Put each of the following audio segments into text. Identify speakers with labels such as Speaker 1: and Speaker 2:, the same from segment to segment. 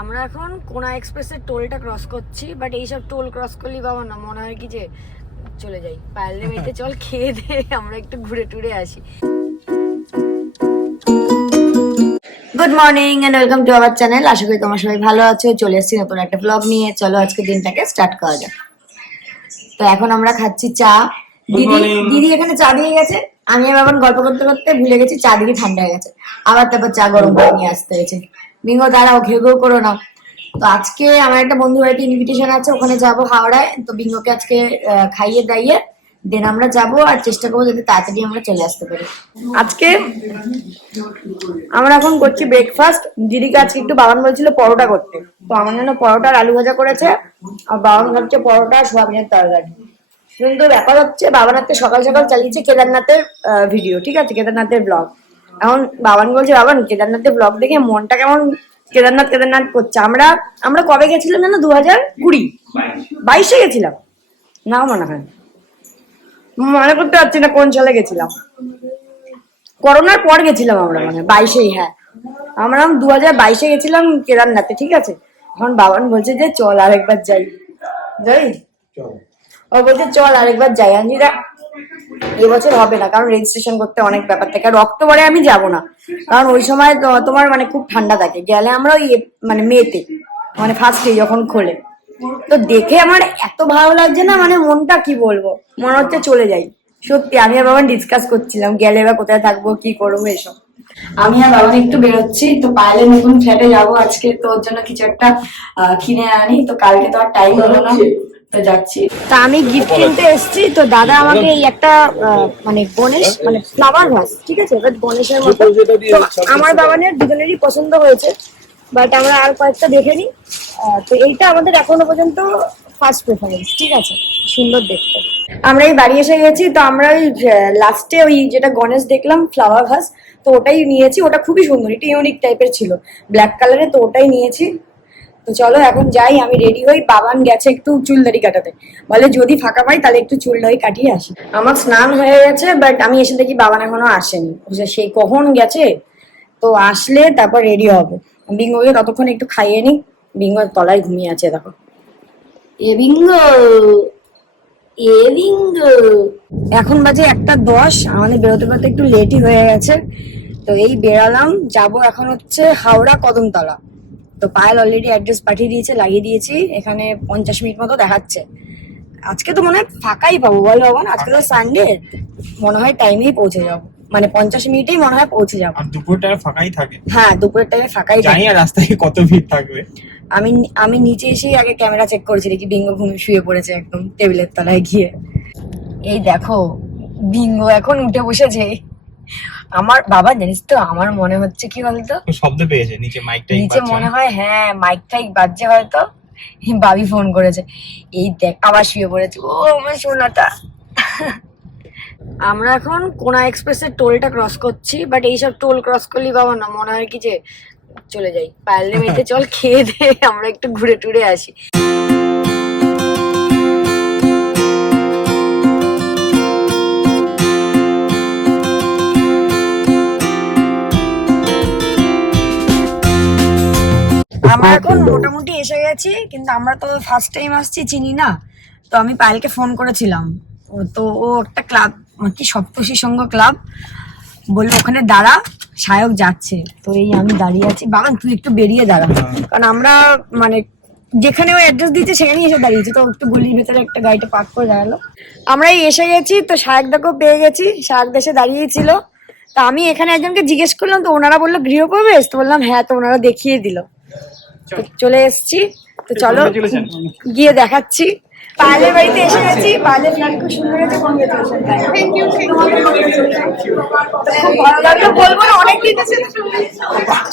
Speaker 1: আমরা এখন কোনা এক্সপ্রেসের টোলটা ক্রস করছি বাট এইসব টোল ক্রস করলেই বাবা না মনে হয় কি যে চলে যাই। পারলে মেয়েতে চল খেয়ে দে আমরা একটু ঘুরে টুরে আসি। Good morning and welcome to our channel আশা করি তোমার সবাই ভালো আছো চলে এসেছি নতুন একটা ব্লগ নিয়ে। চলো আজকে দিনটাকে স্টার্ট করা যাক। তো এখন আমরা খাচ্ছি চা। দিদি দিদি এখানে চা দিয়ে গেছে। আমি আর এখন গল্প করতে করতে ভুলে গেছি চা দিদি ঠান্ডা হয়ে গেছে। আবার তারপর চা গরম করে নিয়ে আসতে হয়েছে। বিঙ্গো, দাঁড়াও, ঘেউ ঘেউ করো না তো আজকে আমার একটা বন্ধু বাড়িতে ইনভিটেশন আছে, ওখানে যাব হাওড়ায়। তো বিঙ্গোকে আজকে খাইয়ে দাইয়ে দেন আমরা যাব আর চেষ্টা করব যাতে তাড়াতাড়ি আমরা চলে আসতে পারি। আজকে আমরা এখন করছি ব্রেকফাস্ট দিদিকে আজকে একটু বাবান বলছিল পরোটা করতে। তো আমার জন্য পরোটা আর আলু ভাজা করেছে। আর বাবান খাচ্ছে পরোটা আর সোয়াবিনের তরকারি। কিন্তু ব্যাপার হচ্ছে, বাবান আজকে সকাল সকাল চালিয়েছে কেদারনাথের ভিডিও ঠিক আছে? কেদারনাথের ব্লগ এখন বাবান বলছে বাবান কেদারনাথের ব্লগ দেখে মনটা কেমন? কেদারনাথ কেদারনাথ করছে। আমরা আমরা কবে গেছিলাম জানো? দু হাজার কুড়ি। বাইশে গেছিলাম। না মনে হয়। মনে করতে পারছি না কোন সালে গেছিলাম। করোনার পর গেছিলাম আমরা মানে বাইশেই হ্যাঁ। আমরা দু হাজার বাইশে গেছিলাম কেদারনাথে ঠিক আছে? এখন বাবান বলছে যে চল আরেকবার যাই। যাই? ও বলছে চল আরেকবার যাই। আমি এবছর হবে না, কারণ রেজিস্ট্রেশন করতে অনেক ব্যাপার থাকে। আর অক্টোবরে আমি যাব না, কারণ ওই সময় তোমার মানে খুব ঠান্ডা থাকে। গেলে আমরা ওই মানে মেতে মানে ফার্স্টে যখন খোলে। তো দেখে আমার এত ভালো লাগছে না মানে মনটা কি বলব? মনে হচ্ছে চলে যাই। সত্যি, আমি আর বাবা ডিসকাস করছিলাম, গেলে বা কোথায় থাকব, কি করব এসব। আমি আর বাবা একটু বেরোচ্ছি, তো পায়েলে নতুন ফ্ল্যাটে যাব আজকে, তো ওর জন্য কিছু একটা কিনে আনি। তো কালকে তো আর টাইম হলো না। তো যাচ্ছি। তা আমি গিফট কিনতে এসেছি তো দাদা আমাকে এই একটা আহ, মানে গণেশ মানে ফ্লাওয়ার ভাস ঠিক আছে? এবার গণেশের মতো। আমার বাবানের দুজনেরই পছন্দ হয়েছে বাট আমরা আর কয়েকটা দেখে নিই। আহ, তো এইটা আমাদের এখনও পর্যন্ত ফার্স্ট প্রেফারেন্স ঠিক আছে? সুন্দর দেখতে। আমরা এই বাড়ি এসে গেছি তো আমরা ওই লাস্টে ওই যেটা গণেশ দেখলাম ফ্লাওয়ার ভাস তো ওটাই নিয়েছি। ওটা খুবই সুন্দর এটা ইউনিক টাইপের ছিল। ব্ল্যাক কালারে তো ওটাই নিয়েছি। তো চলো এখন যাই আমি রেডি হই। বাবান গেছে একটু চুল দাড়ি কাটাতে। বলে যদি ফাঁকা পাই তাহলে একটু চুল দাড়ি কাটিয়ে আসি। আমার স্নান হয়ে গেছে বাট আমি এসে দেখি বাবান এখনও আসেনি। সেই কখন গেছে? তো আসলে তারপর রেডি হবে। বিঙ্গোকে ততক্ষণ একটু খাইয়ে নি বিঙ্গো তলায় ঘুমিয়ে আছে দেখো। এ বিঙ্গো এ বিঙ্গো এখন বাজে একটা দশ আমাদের বেরোতে বেরোতে একটু লেটই হয়ে গেছে। তো এই বেরালাম যাব এখন হচ্ছে হাওড়া কদমতলা। তো পায়েল অলরেডি অ্যাড্রেস পাঠিয়ে দিয়েছে লাগিয়ে দিয়েছি এখানে পঞ্চাশ মিনিট মতো দেখাচ্ছে। আজকে তো মনে হয় ফাঁকাই পাবো বল বাবা আজকে তো সানডে মনে হয় টাইমেই পৌঁছে যাব। মানে পঞ্চাশ মিনিটেই মনে হয় পৌঁছে যাব।
Speaker 2: আর দুপুরটা ফাঁকাই থাকে।
Speaker 1: হ্যাঁ দুপুরের টাইমে ফাঁকাই।
Speaker 2: জানি আর রাস্তায় কত ভিড় থাকবে।
Speaker 1: আমি আমি নিচে এসেই আগে ক্যামেরা চেক করেছি দেখি বিঙ্গো ঘুমে শুয়ে পড়েছে একদম টেবিলের তলায় গিয়ে। এই দেখো বিঙ্গো এখন উঠে বসেছে। আমার বাবা জানিস তো আমার মনে হচ্ছে কি বলতো?
Speaker 2: শব্দ পেয়েছে নিচে মাইকটা
Speaker 1: নিচে মনে হয় হ্যাঁ মাইক টাইক বাজছে হয়তো। বাবি ফোন করেছে। এই দেখ আবার শুয়ে পড়েছে। ও আমার সোনাটা। আমরা এখন কোনা এক্সপ্রেসের টোলটা ক্রস করছি বাট এইসব টোল ক্রস করলেই বাবা না মনে হয় কি যে চলে যাই। পারলে মেয়েতে চল খেয়ে দে আমরা একটু ঘুরে টুরে আসি। আমরা এখন মোটামুটি এসে গেছি কিন্তু আমরা তো ফার্স্ট টাইম আসছি চিনি না। তো আমি পায়েলকে ফোন করেছিলাম। তো ও একটা ক্লাব কি সপ্তর্ষি সংঘ ক্লাব বলল ওখানে দাঁড়া সায়ক যাচ্ছে। তো এই আমি দাঁড়িয়ে আছি। বাগান তুই একটু বেরিয়ে দাঁড়া। কারণ আমরা মানে যেখানে ও অ্যাড্রেস দিচ্ছে সেখানেই এসে দাঁড়িয়েছি। তো একটু গলির ভেতরে একটা গাড়িটা পার্ক করে দাঁড়াল। আমরা এই এসে গেছি তো শায়কদাকেও পেয়ে গেছি। শায়ক দেশে দাঁড়িয়েছিল। তা আমি এখানে একজনকে জিজ্ঞেস করলাম তো ওনারা বলল গৃহপ্রবেশ? তো বললাম হ্যাঁ তো ওনারা দেখিয়ে দিল। তো চলে এসছি। তো চলো গিয়ে দেখাচ্ছি। পালে বাড়িতে এসে গেছি। পালে ফ্ল্যাট খুব সুন্দর হয়েছে খুব ভালো লাগল। বলব অনেক দিন আছে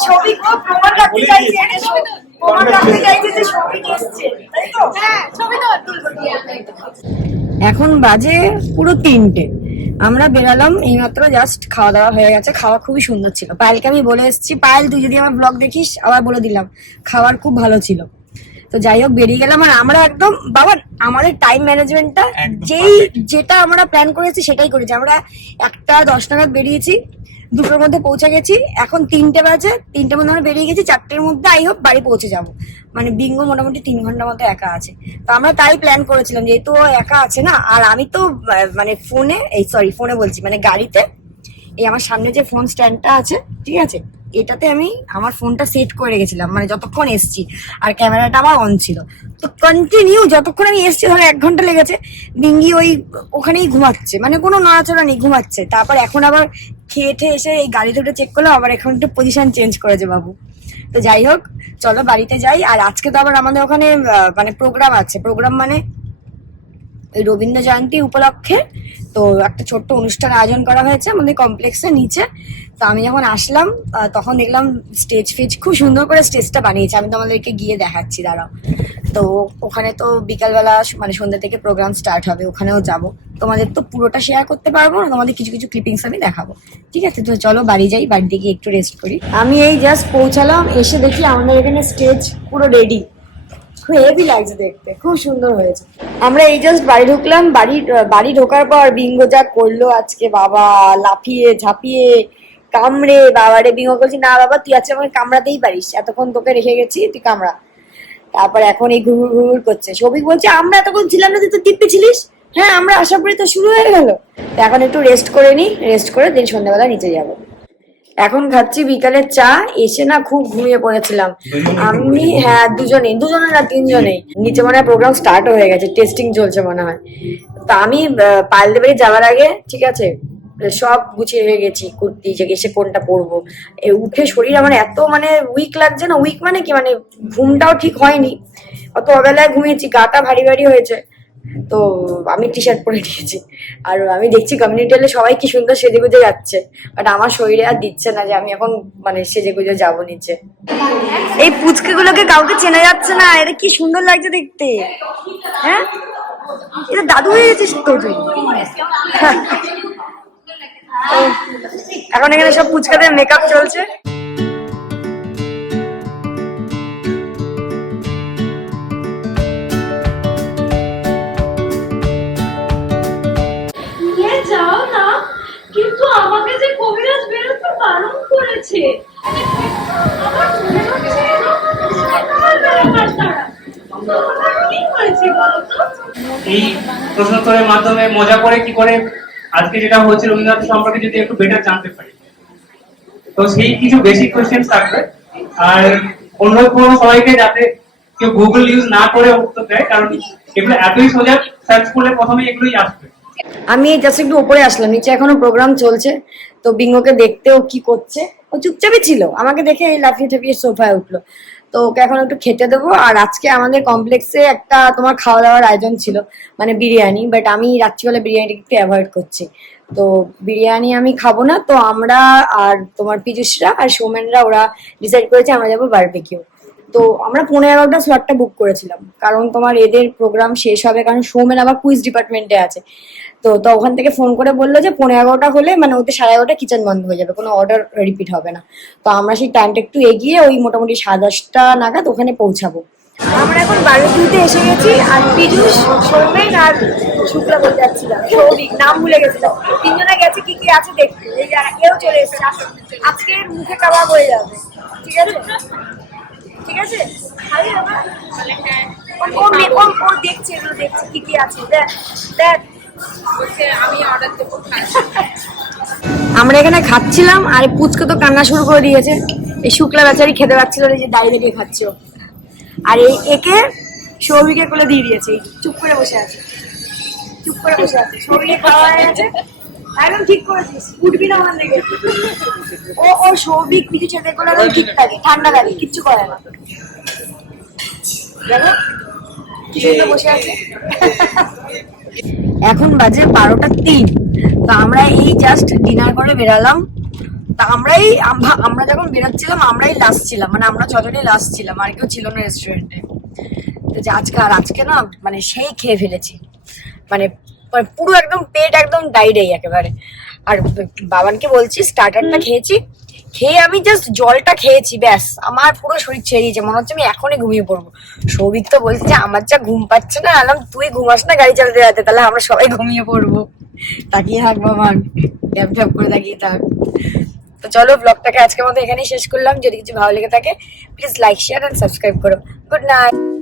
Speaker 1: ছবি খুব প্রমাণ রাখতে চাইছি হ্যাঁ ছবি তো এখন বাজে পুরো তিনটে। আমরা বেরালাম এইমাত্র জাস্ট খাওয়া দাওয়া হয়ে গেছে। খাওয়া খুবই সুন্দর ছিল। পায়েলকে আমি বলে এসেছি পায়েল তুই যদি আমার ব্লগ দেখিস আবার বলে দিলাম। খাবার খুব ভালো ছিল। তো যাই হোক বেরিয়ে গেলাম। আর আমরা একদম বাবা আমাদের টাইম ম্যানেজমেন্টটা যেই যেটা আমরা প্ল্যান করেছি সেটাই করেছি। আমরা একটা দশ নাগাদ বেরিয়েছি। দুটোর মধ্যে পৌঁছে গেছি। এখন তিনটে বাজে তিনটের মধ্যে আমরা বেরিয়ে গেছি, চারটের মধ্যে আই হোপ বাড়ি পৌঁছে যাব। মানে বিঙ্গ মোটামুটি তিন ঘণ্টার মতো একা আছে। তো আমরা তাই প্ল্যান করেছিলাম, যেহেতু একা আছে না, আর আমি তো মানে ফোনে, এই সরি ফোনে বলছি মানে গাড়িতে, এই আমার সামনে যে ফোন স্ট্যান্ডটা আছে, ঠিক আছে? এটাতে আমি আমার ফোনটা সেট করে রেখেছিলাম মানে যতক্ষণ এসছি, আর ক্যামেরাটা আমার অন ছিল। তো কন্টিনিউ যতক্ষণ আমি এসছি, ধরো এক ঘণ্টা লেগেছে ডিঙ্গি ওই, ওখানেই ঘুমাচ্ছে মানে কোনো নড়াচড়া নেই, ঘুমাচ্ছে। তারপর এখন আবার খেয়ে ঠেয়ে এসে এই গাড়ি উঠে চেক করল আবার এখন একটু পজিশন চেঞ্জ করেছে বাবু। তো যাই হোক, চলো বাড়িতে যাই। আর আজকে তো আবার আমাদের ওখানে মানে প্রোগ্রাম আছে। প্রোগ্রাম মানে ওই রবীন্দ্র জয়ন্তী উপলক্ষে, তো একটা ছোট্ট অনুষ্ঠান আয়োজন করা হয়েছে আমাদের কমপ্লেক্সের নিচে। তো আমি যখন আসলাম তখন দেখলাম স্টেজ ফেজ খুব সুন্দর করে স্টেজটা বানিয়েছে। আমি তোমাদেরকে গিয়ে দেখাচ্ছি, দাঁড়াও। তো ওখানে তো বিকালবেলা মানে সন্ধ্যা থেকে প্রোগ্রাম স্টার্ট হবে, ওখানেও যাব। তোমাদের তো পুরোটা শেয়ার করতে পারব না, তোমাদের কিছু কিছু ক্লিপিংস আমি দেখাবো। ঠিক আছে, তো চলো বাড়ি যাই বাড়িতে গিয়ে একটু রেস্ট করি। আমি এই জাস্ট পৌঁছালাম, এসে দেখি আমাদের এখানে স্টেজ পুরো রেডি খুব হেভি লাগছে দেখতে, খুব সুন্দর হয়েছে। আমরা এই জাস্ট বাড়ি ঢুকলাম, বাড়ি বাড়ি ঢোকার পর বিঙ্গ যা করল আজকে, বাবা লাফিয়ে, ঝাঁপিয়ে, কামড়ে, বাবারে বিঙ্গ বলছি না বাবা, তুই আজকে আমাকে কামড়াতেই পারিস, এতক্ষণ তোকে রেখে গেছি, তুই কামড়া। তারপর এখন এই ঘুর ঘুর করছে। সবিক বলছে, আমরা এতক্ষণ ছিলাম না তুই তো টিপে ছিলিস? হ্যাঁ আমরা আশা করি তো শুরু হয়ে গেল। এখন একটু রেস্ট করে নি রেস্ট করে দিন সন্ধ্যাবেলা নিচে যাব। এখন খাচ্ছি বিকালের চা এসে না খুব ঘুমিয়ে পড়েছিলাম। আমি হ্যাঁ দুজনেই দুজনে না তিনজনেই। নিচে মনে হয় প্রোগ্রাম স্টার্ট হয়ে গেছে টেস্টিং চলছে মনে হয়। তা আমি পায়েলদের বাড়ি যাওয়ার আগে ঠিক আছে সব গুছিয়ে হয়ে গেছি কুর্তি যে এসে কোনটা পরবো। উঠে শরীর আমার এত মানে উইক লাগছে না উইক মানে কি মানে ঘুমটাও ঠিক হয়নি। অত অবেলায় ঘুমিয়েছি গাটা ভারী ভারী হয়েছে। তো আমি টি শার্ট পরে নিয়েছি। আর আমি দেখছি কমিউনিটি হলে সবাই কি সুন্দর সেজে গুজে যাচ্ছে। বাট আমার শরীরে আর দিচ্ছে না যে আমি এখন মানে সেজে গুজে যাব নিচে। এই পুচকে গুলোকে কাউকে চেনা যাচ্ছে না এটা কি সুন্দর লাগছে দেখতে। হ্যাঁ? এটা দাদু হয়ে গেছিস তো তুই এখন এখানে সব পুচকাদের মেকআপ চলছে।
Speaker 3: হচ্ছে?
Speaker 4: এই প্রশ্নোত্তরের মাধ্যমে মজা করে কি করে আজকে যেটা হচ্ছে রবীন্দ্রনাথ সম্পর্কে যদি একটু বেটার জানতে পারি। তো সেই কিছু বেসিক কোয়েশ্চেন থাকবে। আর অনুরোধ করব সবাইকে যাতে কেউ গুগল ইউজ না করে উত্তর দেয়, কারণ এগুলো এতই সোজা সার্চ করলে প্রথমে এগুলোই আসবে।
Speaker 1: আমি জাস্ট একটু উপরে আসলাম, নিচে এখনও প্রোগ্রাম চলছে, তো বিঙ্গোকে ও কি করছে। ও চুপচাপই ছিল, আমাকে দেখে লাফিয়ে ঠাপিয়ে সোফায় উঠল। তো ওকে এখন একটু খেতে দেবো, আর আজকে আমাদের কমপ্লেক্সে একটা তোমার খাওয়া দাওয়ার আয়োজন ছিল মানে বিরিয়ানি বাট আমি রাত্রিবেলা বিরিয়ানিটা একটু অ্যাভয়েড করছি। তো বিরিয়ানি আমি খাব না, তো আমরা আর তোমার পীযুষরা আর সৌমেনরা ওরা ডিসাইড করেছে আমরা যাব বারবিকিউ তো আমরা পনেরো এগারোটা স্লটটা বুক করেছিলাম। কারণ তোমার এদের প্রোগ্রাম শেষ হবে, কারণ সৌমেন আবার কুইজ ডিপার্টমেন্টে আছে। তো তো ওখান থেকে ফোন করে বলল যে পনেরো এগারোটা হলে মানে ওদের সাড়ে এগারোটা কিচেন বন্ধ হয়ে যাবে, কোনো অর্ডার রিপিট হবে না। তো আমরা সেই টাইমটা একটু এগিয়ে ওই মোটামুটি সাড়ে দশটা নাগাদ ওখানে পৌঁছাবো। আমরা এখন বারোটিতে এসে গেছি, আর পীযুষ, সৌমেন আর শুক্লা বলতে যাচ্ছিলাম, সৌভিক, নাম ভুলে গেছিলাম। তিনজনে গেছে, কি কি আছে দেখতে। এই এও চলে এসছে। আস- আজকে মুখে কাবাব হয়ে যাবে। ঠিক আছে? ঠিক আছে? খাবি বাবা? ও- ও ও- ও দেখছে এগুলো দেখছে কি কি আছে দেখ দেখ। আমরা এখানে খাচ্ছিলাম আর পুচকে তো কান্না শুরু করে দিয়েছে। এই শুক্লা বেচারি খেতে পাচ্ছিল যে দাঁড়িয়ে দাঁড়িয়ে খাচ্ছে। আর এই একে সৌভিকে কোলে দিয়ে দিয়েছে চুপ করে বসে আছে। চুপ করে বসে আছে সৌভিকে খাওয়া হয়ে গেছে। একদম ঠিক করেছিস, উঠবি না ওখান থেকে। ও ও সৌভিক কিছু ছেলে করে একদম ঠিক থাকে, ঠান্ডা লাগে কিচ্ছু করে না। এখন বাজে বারোটা তিন। তো আমরা এই জাস্ট ডিনার করে বেরালাম। তা আমরাই, আমরা যখন বেরোচ্ছিলাম, আমরাই লাস্ট ছিলাম। মানে আমরা ছজনই লাস্ট ছিলাম, আর কেউ ছিল না রেস্টুরেন্টে তো যে আজকে আর আজকে না মানে সেই খেয়ে ফেলেছি। মানে প- পুরো একদম পেট একদম ডাইডাই একেবারে। আর বাবানকে বলছি স্টার্টারটা খেয়েছি। খেয়ে আমি জাস্ট জলটা খেয়েছি ব্যাস। আমার পুরো শরীর ছেড়ে দিয়েছে। মনে হচ্ছে আমি এখনই ঘুমিয়ে পড়ব। সৌভিক তো বলছে যে আমার যা ঘুম পাচ্ছে না আলাম তুই ঘুমাস না গাড়ি চালাতে যাতে তাহলে আমরা সবাই ঘুমিয়ে পড়ব। তাকিয়ে থাক বাবান ড্যাপ ড্যাপ করে তাকিয়ে থাক। তো চলো ব্লগটাকে আজকের মতো এখানেই শেষ করলাম। যদি কিছু ভালো লেগে থাকে please like share and subscribe করো। Good night